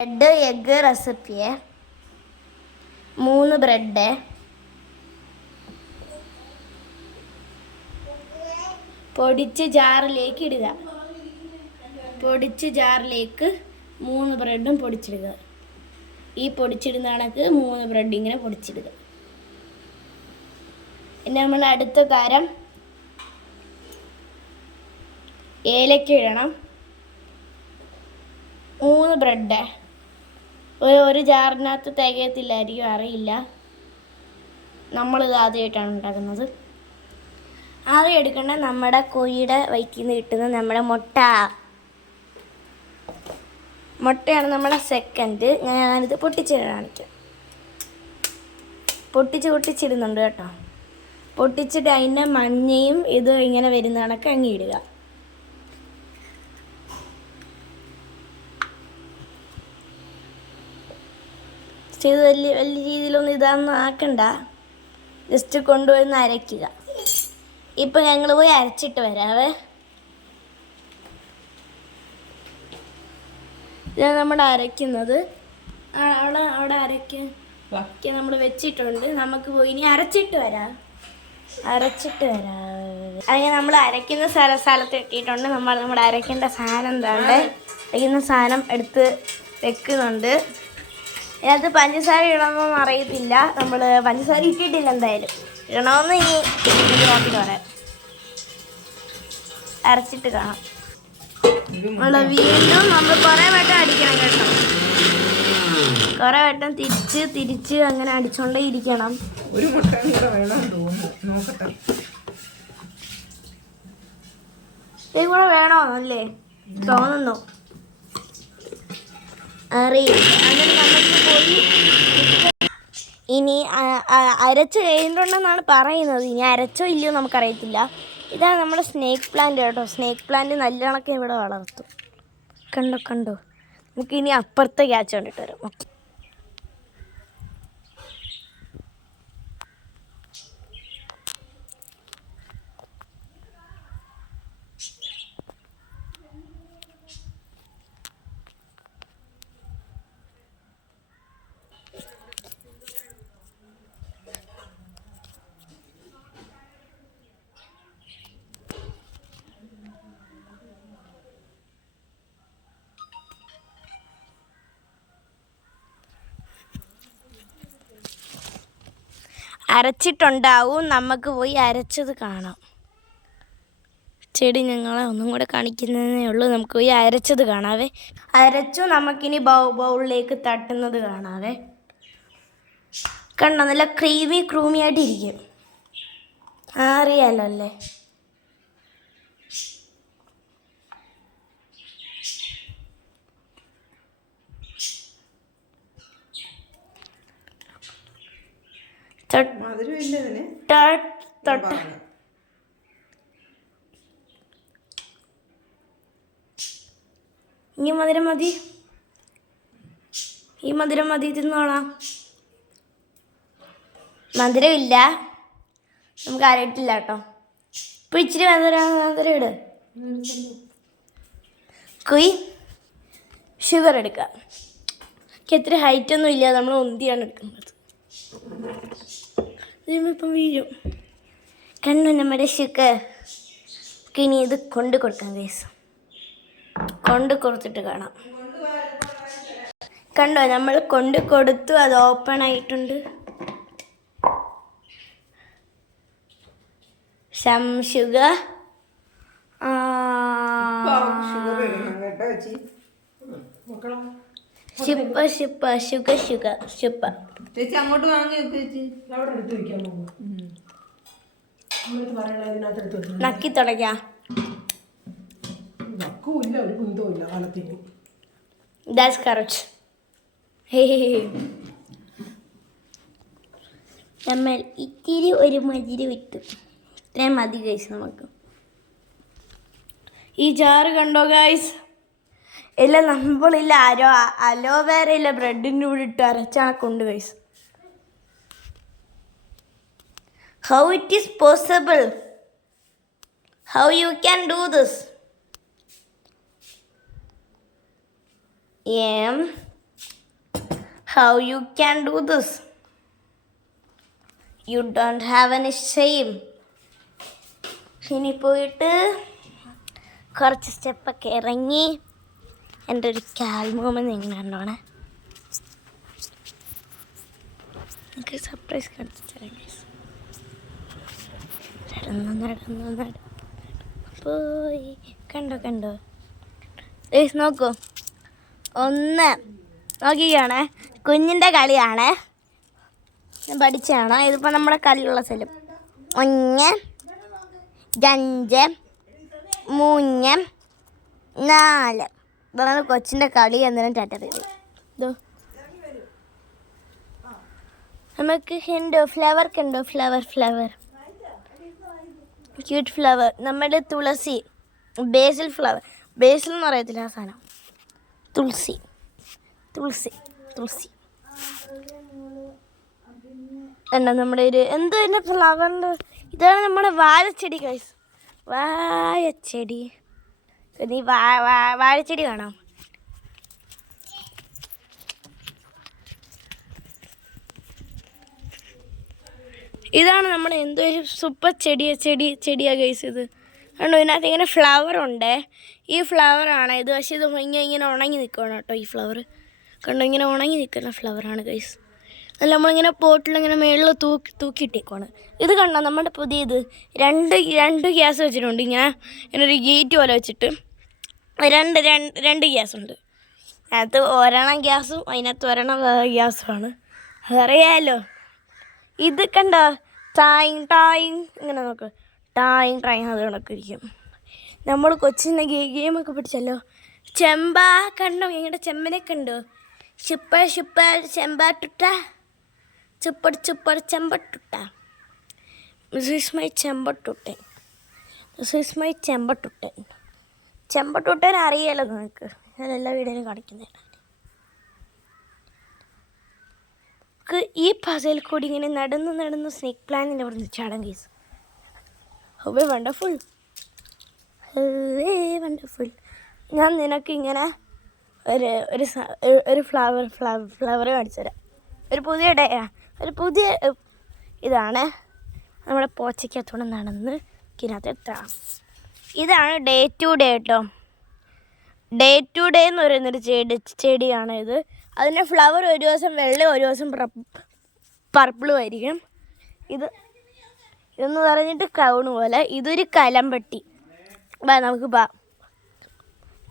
Bread egg റെസിപ്പിയെ 3 bread പൊടിച്ച് ജാറിലേക്ക് ഇടുക. പൊടിച്ച് ജാറിലേക്ക് 3 ബ്രെഡും പൊടിച്ചിടുക. ഈ പൊടിച്ചിടുന്ന കണക്ക് 3 ബ്രെഡ് ഇങ്ങനെ പൊടിച്ചിടുക. പിന്നെ നമ്മൾ അടുത്ത കാര്യം ഏലക്ക ഇടണം. 3 ബ്രെഡ് ഒരു ജാറിനകത്ത് തികയത്തില്ലായിരിക്കും, അറിയില്ല. നമ്മളിത് ആദ്യമായിട്ടാണ് ഉണ്ടാക്കുന്നത്. ആദ്യം എടുക്കേണ്ട നമ്മുടെ കോഴിയുടെ വയറ്റിൽ നിന്ന് കിട്ടുന്ന നമ്മുടെ മുട്ടയാണ് നമ്മുടെ സെക്കൻഡ്. ഞാനിത് പൊട്ടിച്ചിട കാണിക്കാം. പൊട്ടിച്ചിടുന്നുണ്ട് കേട്ടോ. പൊട്ടിച്ചിട്ട് അതിൻ്റെ മഞ്ഞയും ഇത് ഇങ്ങനെ വരുന്ന കണക്ക് അങ്ങ് ഇടുക. ഇത് വലിയ രീതിയിലൊന്നും ഇതാണെന്ന് ആക്കണ്ട, ജസ്റ്റ് കൊണ്ടുപോയി അരയ്ക്കുക. ഇപ്പം ഞങ്ങൾ പോയി അരച്ചിട്ട് വരാവേ. ഇതാണ് നമ്മുടെ അരയ്ക്കുന്നത്. അവിടെ അരയ്ക്കാൻ നമ്മൾ വെച്ചിട്ടുണ്ട്. നമുക്ക് പോയി ഇനി അരച്ചിട്ട് വരാം. അങ്ങനെ നമ്മൾ അരയ്ക്കുന്ന സ്ഥലത്ത് എത്തിയിട്ടുണ്ട്. നമ്മുടെ അരയ്ക്കേണ്ട സാധനം എന്താണ്ട് അരയ്ക്കുന്ന സാധനം എടുത്ത് വെക്കുന്നുണ്ട്. ഇതിനകത്ത് പഞ്ചസാര ഇടണമെന്നൊന്നും അറിയത്തില്ല. നമ്മൾ പഞ്ചസാര ഇട്ടിട്ടില്ല, എന്തായാലും ഇടണമെന്ന് ഇനി നോക്കിയിട്ട് പറയാം. അരച്ചിട്ട് കാണാം. വീണ്ടും നമ്മൾ കുറേ വട്ടം അടിക്കണം കേട്ടോ. കുറേ വട്ടം തിരിച്ച് അങ്ങനെ അടിച്ചോണ്ടേ ഇരിക്കണം. ഒരു മുട്ട കൂടെ വേണം നോക്കട്ടെ. ഇത് കൂടെ വേണോന്നല്ലേ തോന്നുന്നു, അറിയില്ല. അങ്ങനെ നമുക്ക് പോയി ഇനി അരച്ച് കഴിഞ്ഞിട്ടുണ്ടെന്നാണ് പറയുന്നത്. ഇനി അരച്ചോ ഇല്ലയോ നമുക്കറിയത്തില്ല. ഇതാണ് നമ്മുടെ സ്നേക്ക് പ്ലാന്റ് കേട്ടോ. സ്നേക്ക് പ്ലാന്റ് നല്ല കണക്ക് ഇവിടെ വളർത്തും. കണ്ടോ. നമുക്കിനി അപ്പുറത്തെ ക്യാച്ച് കൊണ്ടിട്ട് വരാം. ഓക്കെ. അരച്ചിട്ടുണ്ടാവും. നമുക്ക് പോയി അരച്ചത് കാണാം. ചെടി ഞങ്ങളെ ഒന്നും കൂടെ കാണിക്കുന്നതേ ഉള്ളൂ. നമുക്ക് പോയി അരച്ചത് കാണാവേ. അരച്ചു നമുക്കിനി ബൗളിലേക്ക് തട്ടുന്നത് കാണാവേ. കണ്ടോ, നല്ല ക്രീമി ആയിട്ടിരിക്കും. അറിയാലോ അല്ലേ. ഈ മധുരം മതി തിന്നോളാം. മധുരമില്ല, നമുക്ക് അറിയിട്ടില്ല കേട്ടോ. ഇപ്പം ഇച്ചിരി മധുരം ഇട്. ഷുഗർ എടുക്കാം. എത്ര ഹൈറ്റൊന്നും ഇല്ല, നമ്മൾ ഒന്തിയാണ് എടുക്കുന്നത്. ഇപ്പം വീഴും. കണ്ടോ നമ്മുടെ ഷുഗർ. ഇനി ഇത് കൊണ്ട് കൊടുക്കാം ഗൈസ്. കൊണ്ട് കൊടുത്തിട്ട് കാണാം. കണ്ടോ, നമ്മൾ കൊണ്ട് കൊടുത്തു. അത് ഓപ്പൺ ആയിട്ടുണ്ട്. ഷുഗർ അങ്ങോട്ട് വാങ്ങി നക്കി തുടയ്ക്കാം. That's correct. നമ്മൾ ഇത്തിരി ഒരു മധുരം ഇട്ടു. ഇത്രയും മതി ഗൈസ്. നമുക്ക് ഈ ജാറ് കണ്ടോ ഗൈസ്. എല്ലാം നമ്മളില്ല അലോവേര ഇല്ല ബ്രെഡിൻ്റെ കൂടെ ഇട്ട് അരച്ചാണക്കുണ്ട് guys. How it is possible? How you can do this? how you can do this? You don't have any shame. ഇനി പോയിട്ട് കുറച്ച് സ്റ്റെപ്പൊക്കെ ഇറങ്ങി എൻ്റെ ഒരു കാൽമുഖം നിങ്ങൾ കണ്ടോണേ. എനിക്ക് സർപ്രൈസ് കാണിച്ചു തരാം ഗൈസ്. നടന്നു പോയി. കണ്ടോ ഗൈസ് നോക്കൂ. ഒന്ന് നോക്കിയാണേ, കുഞ്ഞിൻ്റെ കളിയാണേ, ഞാൻ പഠിച്ചതാണ്. ഇതിപ്പോൾ നമ്മുടെ കളിയുള്ള സ്ഥലം. 1 2 3 4 ഇതാണ് കൊച്ചിൻ്റെ കളി. എന്നേരം ടാറ്റ പേര് ഇതോ. നമുക്ക് കണ്ടോ ഫ്ലവർ, ഫ്ലവർ ക്യൂട്ട് ഫ്ലവർ. നമ്മുടെ തുളസി, ബേസിൽ ഫ്ലവർ. ബേസിൽ എന്ന് പറയത്തില്ല ആ സാധനം. തുളസി കണ്ടോ നമ്മുടെ ഒരു എന്തോ എൻ്റെ ഫ്ലവറിൻ്റെ. ഇതാണ് നമ്മുടെ വാഴച്ചെടി ഗൈസ്. വാഴച്ചെടി. നീ വാഴച്ചെടി കാണാം. ഇതാണ് നമ്മുടെ എന്തോ ഒരു സൂപ്പർ ചെടിയാ ഗൈസ്. ഇത് കണ്ടോ, ഇതിനകത്ത് ഇങ്ങനെ ഫ്ലവർ ഉണ്ട്. ഈ ഫ്ലവറാണ് ഇത്. പക്ഷേ ഇത് ഇങ്ങനെ ഉണങ്ങി നിൽക്കുകയാണ് കേട്ടോ. ഈ ഫ്ലവർ കണ്ടോ, ഇങ്ങനെ ഉണങ്ങി നിൽക്കുന്ന ഫ്ലവറാണ് ഗൈസ്. അല്ല നമ്മളിങ്ങനെ പോട്ടിലിങ്ങനെ മേളിൽ തൂക്കിയിട്ടേക്കുവാണ്. ഇത് കണ്ടോ നമ്മുടെ പുതിയത്. രണ്ട് ഗ്യാസ് വെച്ചിട്ടുണ്ട്. ഇങ്ങനൊരു ഗേറ്റ് പോലെ വെച്ചിട്ട് രണ്ട് ഗ്യാസുണ്ട്. അതിനകത്ത് ഒരെണ്ണം ഗ്യാസും അതിനകത്ത് ഒരെണ്ണം ഗ്യാസുമാണ്. അതറിയാമല്ലോ. ഇത് കണ്ടോ ടായിങ് ഇങ്ങനെ നോക്ക്. ടായിങ് അത് കണക്ക് ഇരിക്കും. നമ്മൾ കൊച്ചിൻ്റെ ഗെയിമൊക്കെ പഠിച്ചല്ലോ. ചെമ്പ കണ്ടോ, ഞങ്ങളുടെ ചെമ്പനെ കണ്ടോ. ഷിപ്പർ ചെമ്പ ടുട്ട, ചുപ്പട് ചെമ്പട്ടുട്ട. ദിസ് ഈസ് മൈ ചെമ്പട്ടുട്ടൻ അറിയാലോ നിങ്ങൾക്ക്. ഞാൻ എല്ലാ വീഡിയോയിലും കാണിക്കുന്നതാണ്. ഈ പസയിൽ കൂടി ഇങ്ങനെ നടന്ന് സ്നേക്ക് പ്ലാന്റിൻ്റെ അവിടെ നിന്ന് ചാടാൻ കേസ്. How wonderful. ഞാൻ നിനക്ക് ഇങ്ങനെ ഒരു ഫ്ലവർ കാണിച്ചു തരാം. ഒരു പുതിയ ഇതാണ് നമ്മുടെ പോച്ചയ്ക്കകത്തൂടെ നടന്ന് ഇതിനകത്ത് എത്താം. ഇതാണ് ഡേ ടു ഡേ കേട്ടോ. ഡേ ടു ഡേ എന്ന് പറയുന്നൊരു ചെടിയാണ് ഇത്. അതിൻ്റെ ഫ്ലവർ ഒരു ദിവസം വെള്ള, ഒരു ദിവസം പർപ്പിളും ആയിരിക്കും. ഇതെന്ന് പറഞ്ഞിട്ട് ക്രൗൺ പോലെ. ഇതൊരു കലമ്പട്ടി. നമുക്ക്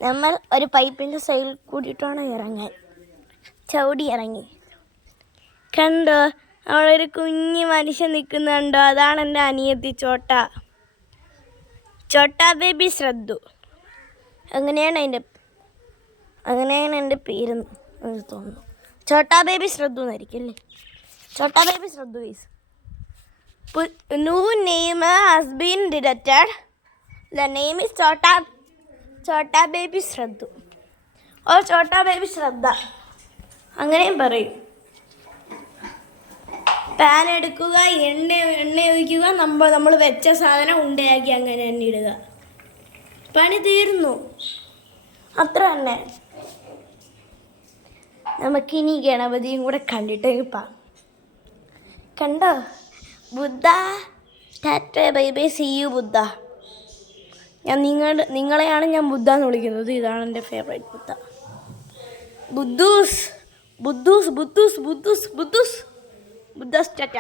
നമ്മൾ ഒരു പൈപ്പിൻ്റെ സൈഡിൽ കൂടിയിട്ടാണ് ഇറങ്ങാൻ. ചവിടി ഇറങ്ങി. കണ്ടോ അവിടെ ഒരു കുഞ്ഞ് മനുഷ്യൻ നിൽക്കുന്നുണ്ടോ. അതാണ് എൻ്റെ അനിയത്തി ചോട്ടാ ബേബി ശ്രദ്ധു. അങ്ങനെയാണ് എൻ്റെ പേര് തോന്നുന്നു. ചോട്ടാ ബേബി ശ്രദ്ധു എന്നായിരിക്കും അല്ലേ. Chota baby Shraddhu is new name has been detected. The name is Chota baby Shraddhu oh Chota baby Shraddha അങ്ങനെയും പറയും. പാൻ എടുക്കുക, എണ്ണ ഒഴിക്കുക, നമ്മൾ വെച്ച സാധനം ഉണ്ടയാക്കി അങ്ങനെ തന്നെ ഇടുക. പണി തീർന്നു. അത്ര തന്നെ. നമുക്കിനി ഗണപതിയും കൂടെ കണ്ടിട്ട് കണ്ടോ. Buddha tata bye bye see you Buddha. നിങ്ങളെയാണ് ഞാൻ ബുദ്ധ എന്ന് വിളിക്കുന്നത്. ഇതാണ് എൻ്റെ ഫേവറേറ്റ് ബുദ്ധ. ബുദ്ധൂസ് ടാറ്റ.